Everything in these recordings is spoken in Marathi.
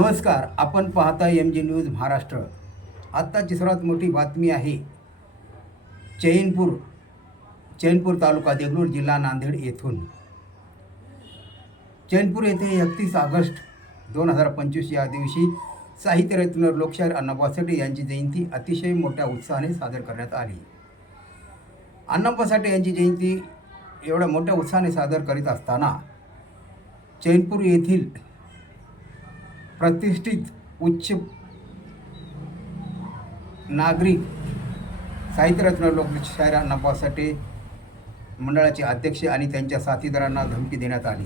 नमस्कार आपण पाहता एम जी न्यूज महाराष्ट्र. आत्ताची सर्वात मोठी बातमी आहे चैनपूर चैनपूर तालुका देगलूर जिल्हा नांदेड येथून. चैनपूर येथे एकतीस ऑगस्ट दोन हजार पंचवीस या दिवशी साहित्यरत्न लोकशाहीर अण्णाभाऊ साठे यांची जयंती अतिशय मोठ्या उत्साहाने सादर करण्यात आली. अण्णाभाऊ साठे यांची जयंती एवढ्या मोठ्या उत्साहाने सादर करीत असताना चैनपूर येथील प्रतिष्ठित उच्च नागरिक साहित्यरत्न लोकशाहीर अण्णाभाऊ साठे मंडळाचे अध्यक्ष आणि त्यांच्या साथीदारांना धमकी देण्यात आली.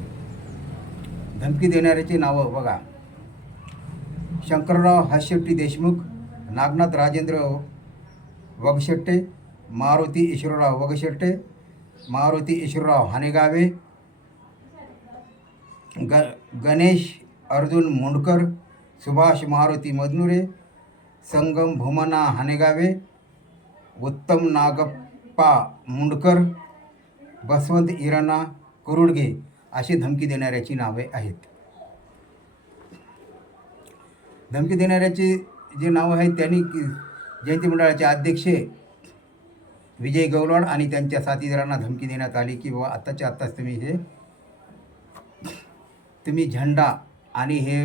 धमकी देणाऱ्याची नावं बघा. शंकरराव हाशेट्टी देशमुख नागनाथ राजेंद्र वगशेट्टे मारुती ईश्वरराव वगशेट्टे मारुती ईश्वरराव हानेगावे ग गणेश अर्जुन मुंडकर सुभाष मारुती मदनुरे संगम भूमना हानेगावे उत्तम नागप्पा मुंडकर बसवंत इराणा कुरुडगे अशी धमकी देणाऱ्याची नावे आहेत. धमकी देणाऱ्याची जे नावं आहेत त्यांनी जयंती मंडळाचे अध्यक्ष विजय गौलाड आणि त्यांच्या साथीदारांना धमकी देण्यात आली की बाबा आत्ताच्या आत्ताच तुम्ही हे तुम्ही झेंडा आणि हे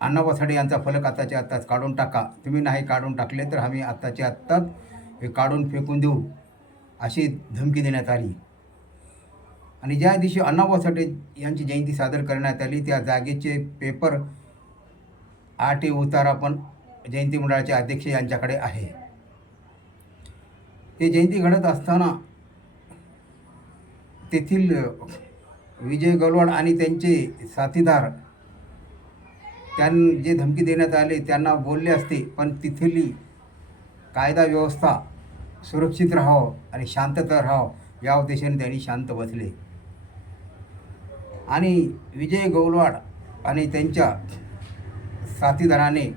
अण्णा वसाडे यांचा फलक आत्ताच्या आत्ताच काढून टाका. तुम्ही नाही काढून टाकले तर आम्ही आत्ताच्या आत्ताच हे काढून फेकून देऊ अशी धमकी देण्यात आली. आणि ज्या दिवशी अण्णा वसाडे यांची जयंती सादर करण्यात आली त्या जागेचे पेपर आठ उतारा पण जयंती मंडळाचे अध्यक्ष यांच्याकडे आहे. ते जयंती घडत असताना तेथील विजय गलवाड आणि त्यांचे साथीदार त्यां जे धमकी देण्यात आले त्यांना बोलले असते पण तिथली कायदा व्यवस्था सुरक्षित राहावं आणि शांतता राहावं या उद्देशाने त्यांनी शांत बसले. आणि विजय गौलवाड आणि त्यांच्या साथीदाराने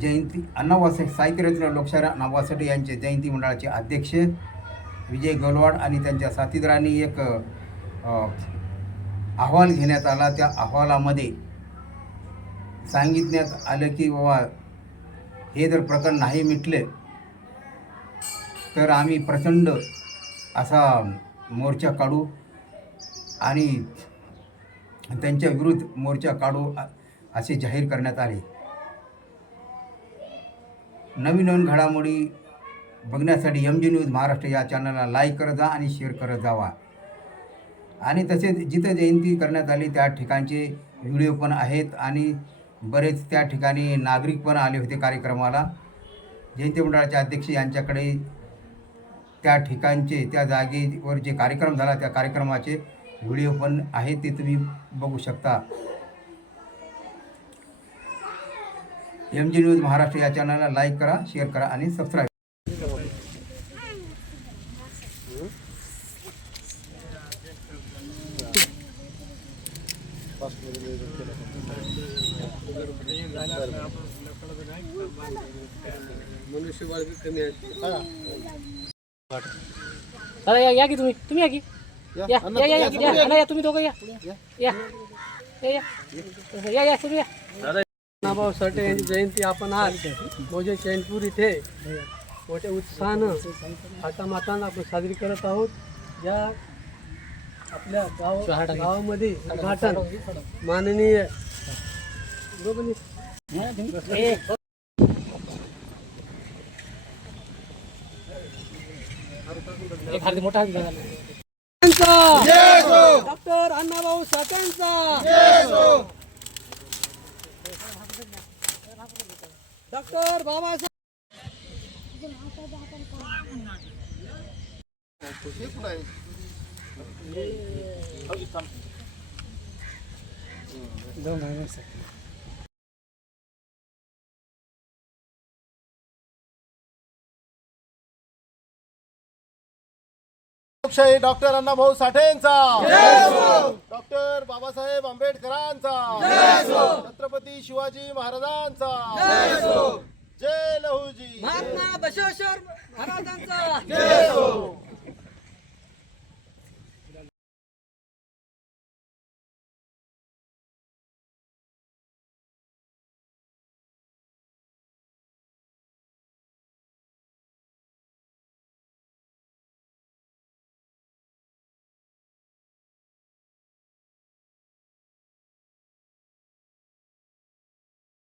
जयंती अण्णाभाऊ साहित्यरत्न लोकशाहीर अण्णाभाऊ यांचे जयंती मंडळाचे अध्यक्ष विजय गलवाड आणि त्यांच्या साथीदारांनी एक अहवाल घेण्यात आला. त्या अहवालामध्ये सांगितण्यात आलं की बाबा हे जर प्रकरण नाही मिटले तर आम्ही प्रचंड असा मोर्चा काढू आणि त्यांच्या विरुद्ध मोर्चा काढू असे जाहीर करण्यात आले. नवीन नवीन घडामोडी बघण्यासाठी एम जी न्यूज महाराष्ट्र या चॅनलला लाईक करत जा आणि शेअर करत जावा. आणि तसेच जिथं जयंती करण्यात आली त्या ठिकाणचे व्हिडिओ पण आहेत आणि बरेच त्या ठिकाणी नागरिक पण आले होते कार्यक्रमाला. जयंती मंडळाचे अध्यक्ष यांच्याकडे त्या ठिकाणचे त्या जागेवर जे कार्यक्रम झाला त्या कार्यक्रमाचे व्हिडिओ पण आहेत ते तुम्ही बघू शकता. एम जी न्यूज महाराष्ट्र या चॅनलला लाईक करा शेअर करा आणि सबस्क्राईब मनुष्यबळ बी कमी आहे दादा या या की तुम्ही? तुम्ही या की? या या या या या तुम्ही दोघं या. या. या. या या. या तुम्ही या. नाभाऊ साठे यांची जयंती आपण आज मोजे चैनपूर इथे मोठ्या उत्साहानं थाटामाटानं आपण साजरी करत आहोत. या आपल्या गाव गावामध्ये उद्घाटन. माननीय मोठा. डॉक्टर अण्णाभाऊ साठ्यांचा डॉक्टर बाबासाहेब लोकशाही डॉक्टर अण्णाभाऊ साठेंचा. डॉक्टर बाबासाहेब आंबेडकरांचा. छत्रपती शिवाजी महाराजांचा. जय लहूजी. महाराजांचा.